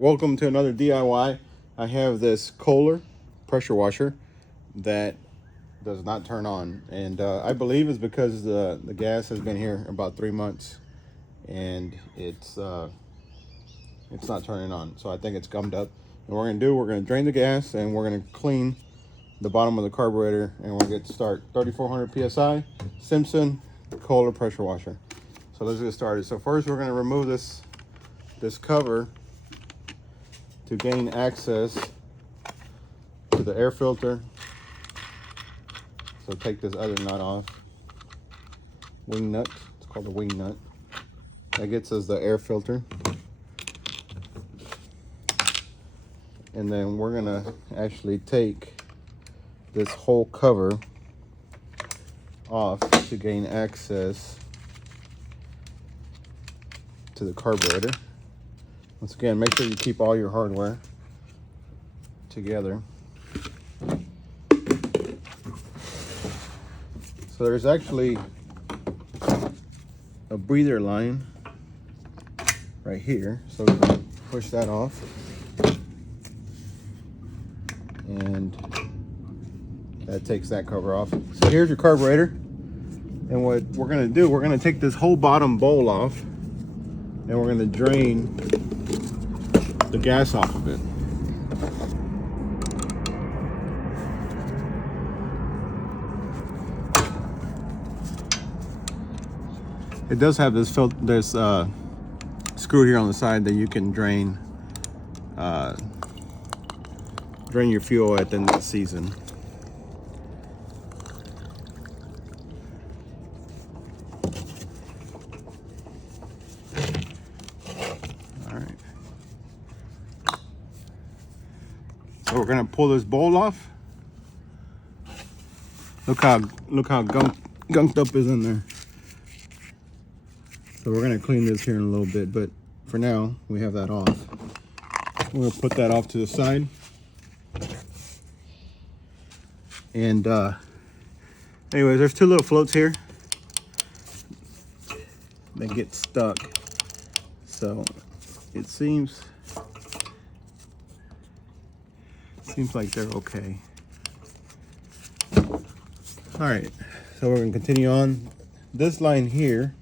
Welcome to another DIY. I have this Kohler pressure washer that does not turn on, and I believe it's because the gas has been here about 3 months and it's not turning on. So I think it's gummed up. And what we're gonna drain the gas and we're gonna clean the bottom of the carburetor, and we'll get start 3400 PSI Simpson Kohler pressure washer. So let's get started. So first we're gonna remove this cover to gain access to the air filter. So take this other nut off. Wing nut, it's called a wing nut. That gets us the air filter. And then we're gonna actually take this whole cover off to gain access to the carburetor. Once again, make sure you keep all your hardware together. So there's actually a breather line right here. So we can push that off. And that takes that cover off. So here's your carburetor. And what we're gonna do, we're gonna take this whole bottom bowl off and we're gonna drain the gas off of it. It does have this screw here on the side that you can drain your fuel at the end of the season. All right. So we're gonna pull this bowl off. Look how gunked up is in there. So we're gonna clean this here in a little bit, but for now we have that off. We're gonna put that off to the side. And anyways, there's two little floats here that get stuck. So it seems like they're okay. All right, so we're gonna continue on. This line here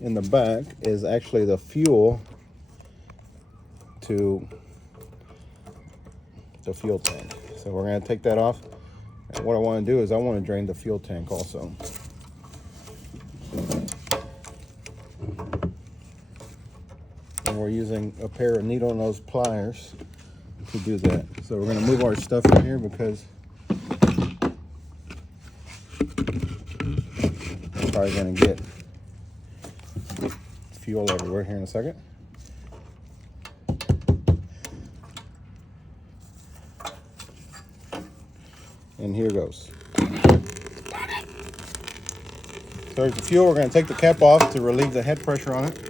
in the back is actually the fuel to the fuel tank. So we're gonna take that off. And what I wanna do is I wanna drain the fuel tank also. And we're using a pair of needle nose pliers to do that. So we're gonna move our stuff in here because we're probably gonna get fuel everywhere here in a second. And here goes. So there's the fuel. We're going to take the cap off to relieve the head pressure on it.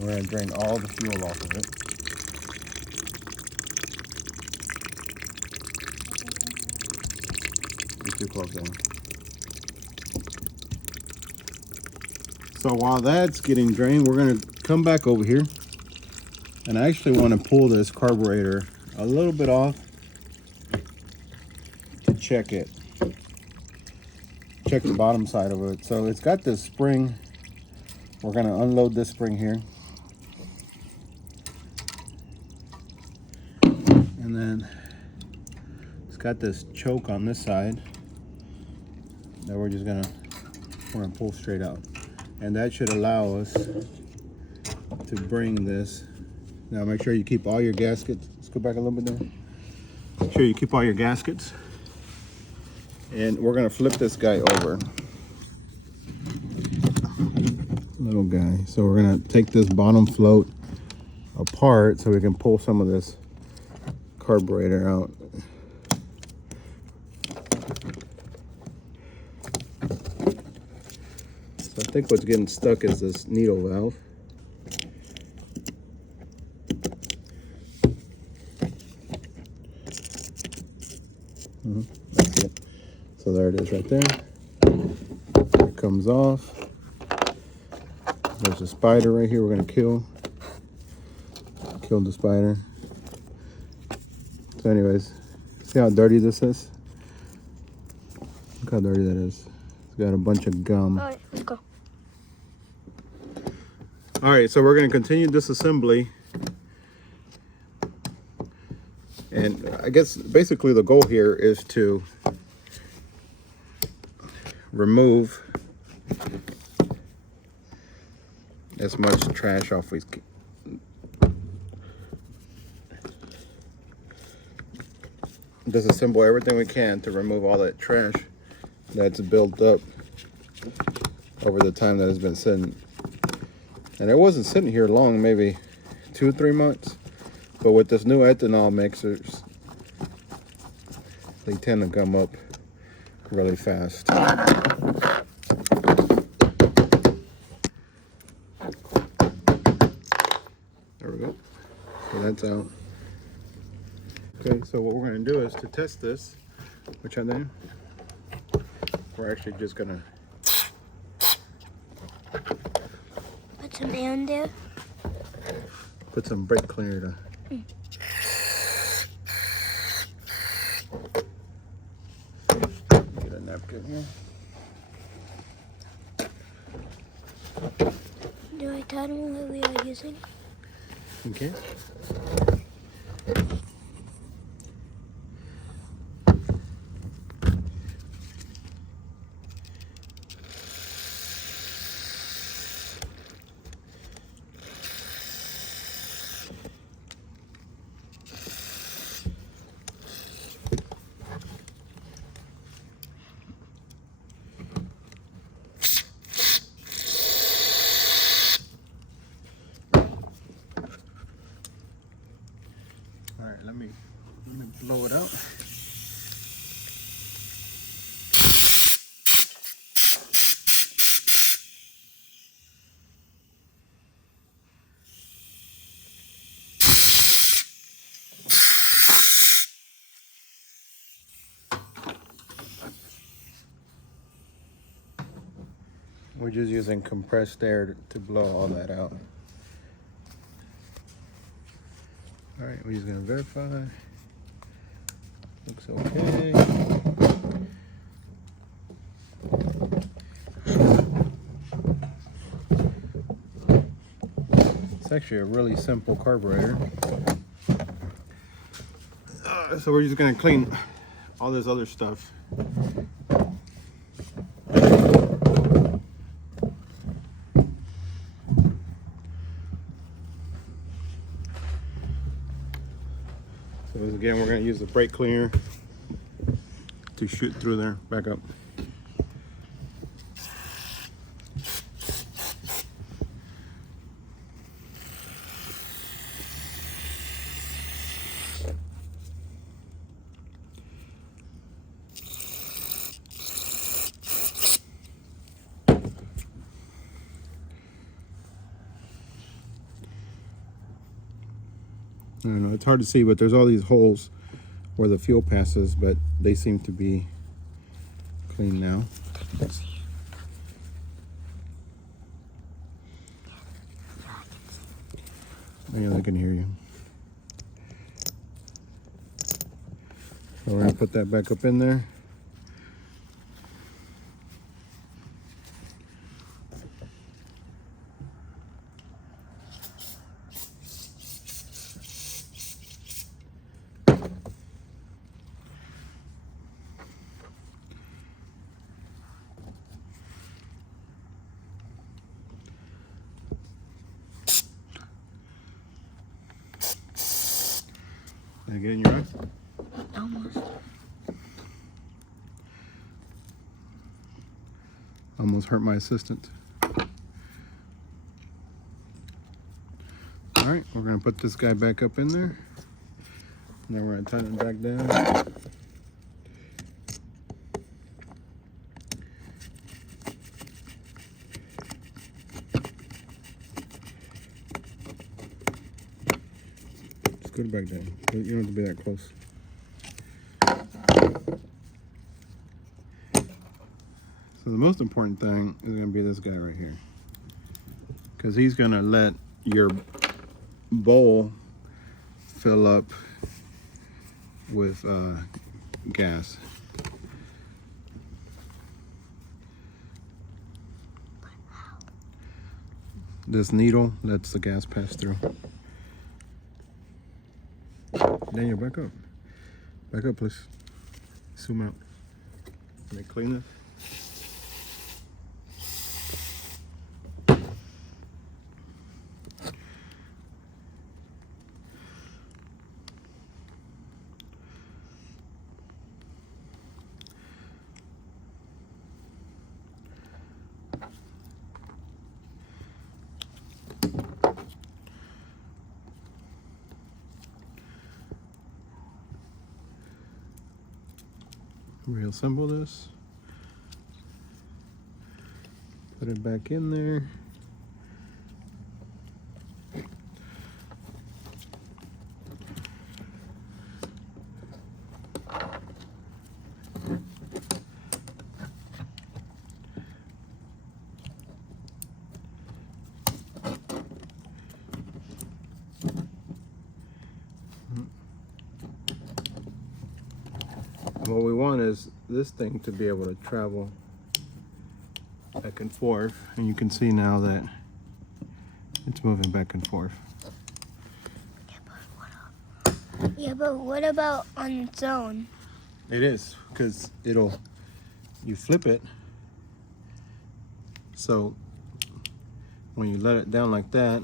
We're going to drain all the fuel off of it. Get too close in. So while that's getting drained, we're going to come back over here. And I actually want to pull this carburetor a little bit off to check it. Check the bottom side of it. So it's got this spring. We're going to unload this spring here. And then it's got this choke on this side that we're gonna pull straight out, and that should allow us to bring this. Now make sure you keep all your gaskets. Let's go back a little bit there. Make sure you keep all your gaskets, and we're gonna flip this guy over. Little guy. So we're gonna take this bottom float apart so we can pull some of this carburetor out. So I think what's getting stuck is this needle valve. That's it. So there it is right there. It comes off. There's a spider right here we're gonna kill. Kill the spider. So anyways, see how dirty this is? Look how dirty that is. It's got a bunch of gum. All right, let's go. All right, so we're gonna continue disassembly. And I guess basically the goal here is to remove as much trash off as we disassemble everything we can to remove all that trash that's built up over the time that it's been sitting. And it wasn't sitting here long, maybe 2-3 months. But with this new ethanol mixers, they tend to come up really fast. There we go. So that's out. Okay, so what we're going to do is to test this, which I think we're actually just going to Put some air in there. put some brake cleaner to get a napkin here. Do I tell them what we are using? Okay. All right, let me blow it up. We're just using compressed air to blow all that out. All right, we're just gonna verify. Looks okay. It's actually a really simple carburetor. So we're just gonna clean all this other stuff. So again, we're going to use the brake cleaner to shoot through there, back up. I don't know, it's hard to see, but there's all these holes where the fuel passes, but they seem to be clean now. Yeah, they can hear you. So we're gonna put that back up in there. Did I get in your eye? Almost. Almost hurt my assistant. All right, we're gonna put this guy back up in there. And then we're gonna tighten it back down. Good back down. You don't have to be that close. So the most important thing is going to be this guy right here, because he's going to let your bowl fill up with gas. This needle lets the gas pass through. Daniel, back up. Back up, please. Zoom out. Let me clean this. Reassemble this. Put it back in there. What we want is this thing to be able to travel back and forth, and you can see now that it's moving back and forth. Yeah, but what about on its own? It is, because you flip it, so when you let it down like that,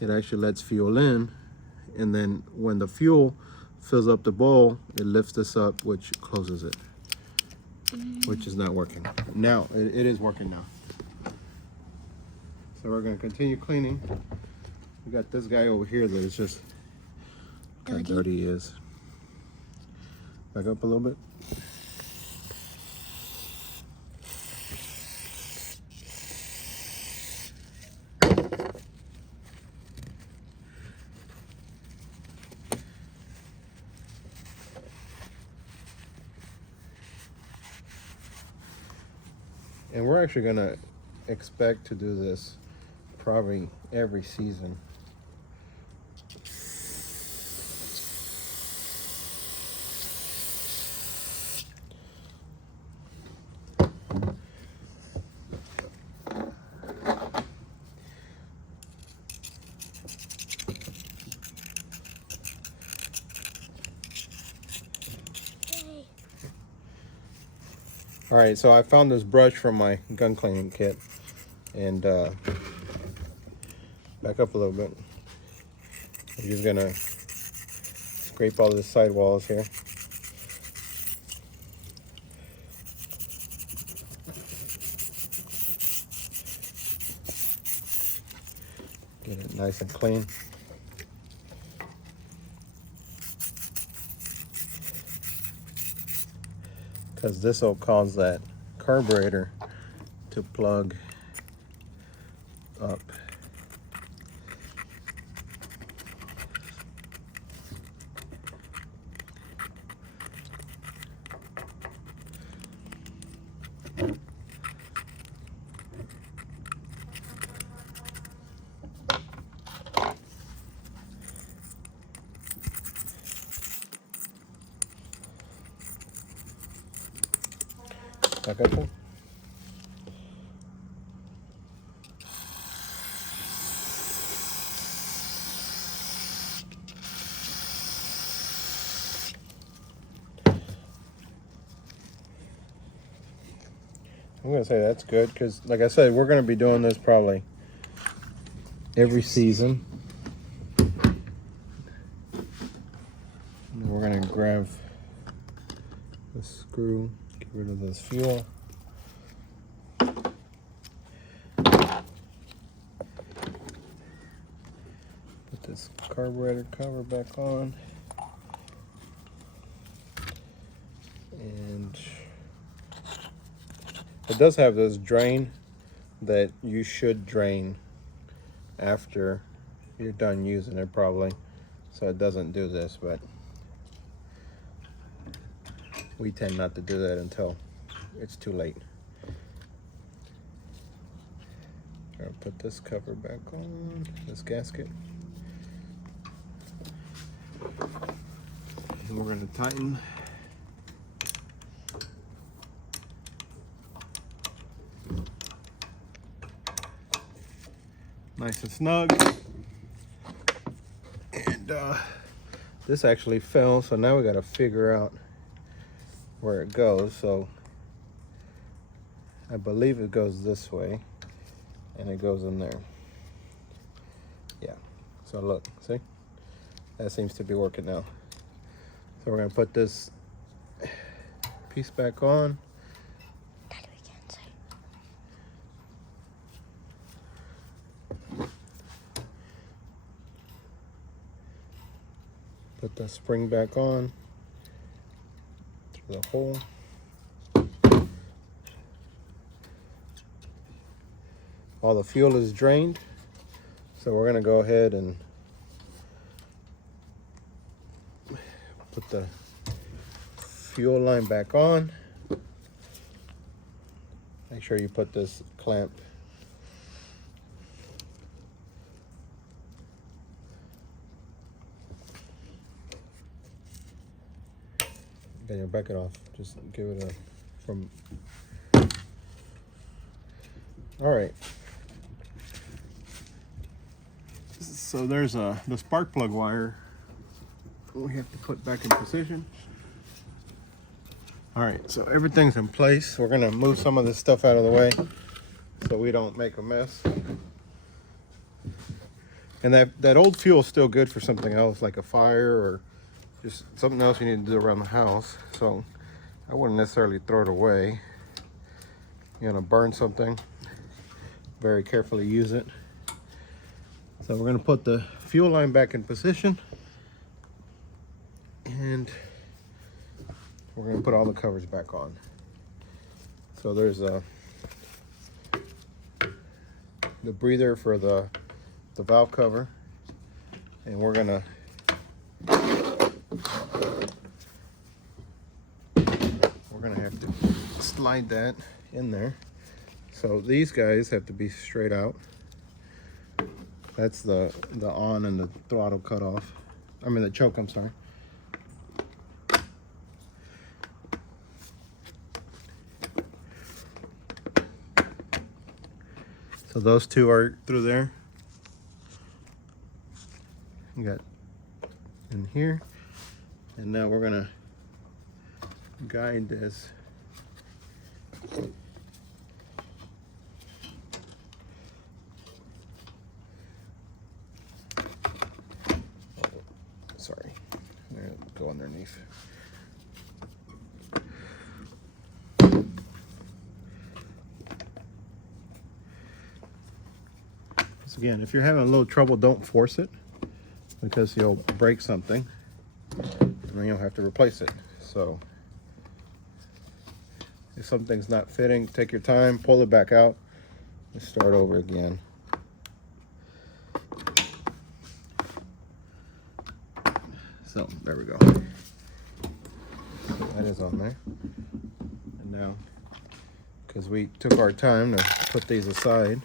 it actually lets fuel in, and then when the fuel fills up the bowl, it lifts this up, which closes it, which is not working. Now, it is working now. So we're going to continue cleaning. We got this guy over here that is just how dirty he is. Back up a little bit. And we're actually gonna expect to do this probably every season. All right, so I found this brush from my gun cleaning kit, and back up a little bit. I'm just gonna scrape all the sidewalls here. Get it nice and clean. Because this will cause that carburetor to plug up. Back up there. I'm gonna say that's good, because like I said, we're gonna be doing this probably every season. And we're gonna grab the screw, get rid of this fuel. Put this carburetor cover back on. And it does have this drain that you should drain after you're done using it, probably. so it doesn't do this, but we tend not to do that until it's too late. I'll put this cover back on, this gasket. And we're going to tighten. Nice and snug. And this actually fell, so now we got to figure out where it goes. So I believe it goes this way, and it goes in there. Yeah, so look, see? That seems to be working now. So we're gonna put this piece back on. Daddy, we can't say. Put the spring back on through the hole. All the fuel is drained, so we're gonna go ahead and put the fuel line back on. Make sure you put this clamp then you back it off. Just give it a from. All right. So there's the spark plug wire we have to put back in position. All right, so everything's in place. We're gonna move some of this stuff out of the way so we don't make a mess. And that old fuel is still good for something else, like a fire or just something else you need to do around the house. So I wouldn't necessarily throw it away. You're gonna burn something, very carefully use it. So we're gonna put the fuel line back in position, and we're gonna put all the covers back on. So there's the breather for the valve cover, and we're gonna have to slide that in there. So these guys have to be straight out. That's the on and the throttle cutoff. I mean the choke, I'm sorry. So those two are through there. You got in here. And now we're gonna guide this. Sorry, I'm gonna go underneath. So again, if you're having a little trouble, don't force it, because you'll break something and then you'll have to replace it. So if something's not fitting, take your time, pull it back out, and start over again. So there we go. That is on there. And now, because we took our time to put these aside,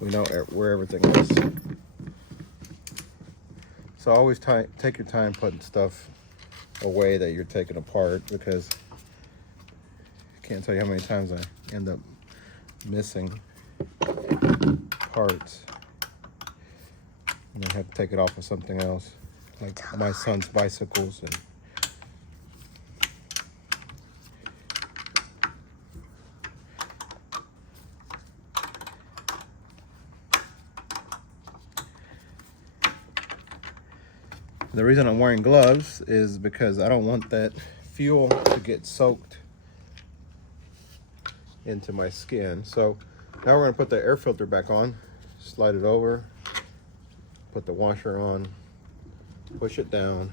we know where everything is. So always take your time putting stuff away that you're taking apart, because I can't tell you how many times I end up missing parts and then have to take it off of something else, like my son's bicycles. And the reason I'm wearing gloves is because I don't want that fuel to get soaked into my skin. So now we're going to put the air filter back on, slide it over, put the washer on, push it down,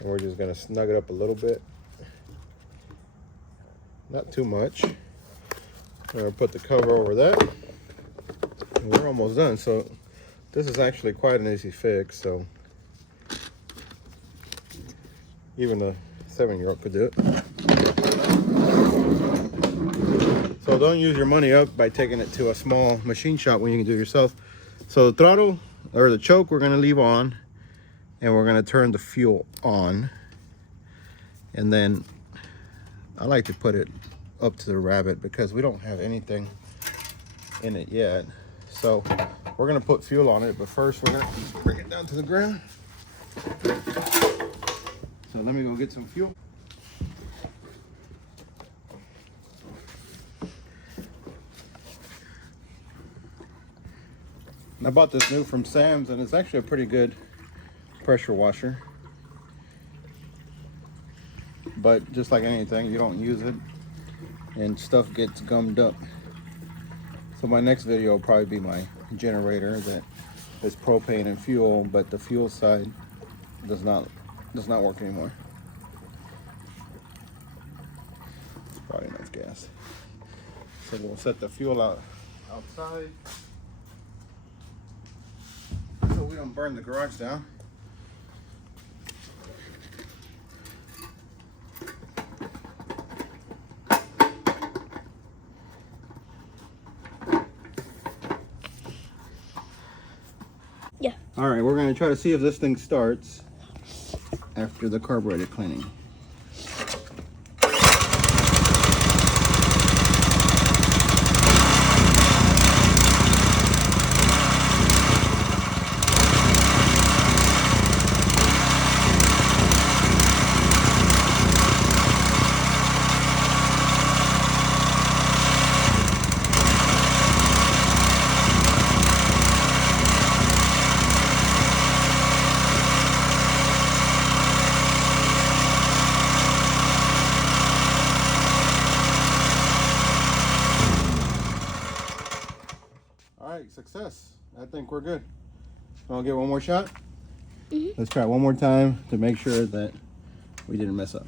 and we're just going to snug it up a little bit, not too much. We're going to put the cover over that. we're almost done. So this is actually quite an easy fix. So even a 7-year-old could do it. So don't use your money up by taking it to a small machine shop when you can do it yourself. So the throttle or the choke we're going to leave on, and we're going to turn the fuel on. And then I like to put it up to the rabbit because we don't have anything in it yet. So we're going to put fuel on it, but first we're going to bring it down to the ground. So let me go get some fuel. I bought this new from Sam's, and it's actually a pretty good pressure washer. But just like anything, you don't use it and stuff gets gummed up. So my next video will probably be my generator that is propane and fuel, but the fuel side does not work anymore. It's probably enough gas. So we'll set the fuel outside so we don't burn the garage down. Yeah. All right, we're gonna try to see if this thing starts after the carburetor cleaning. All right, success. I think we're good. I'll give one more shot. Let's try it one more time to make sure that we didn't mess up.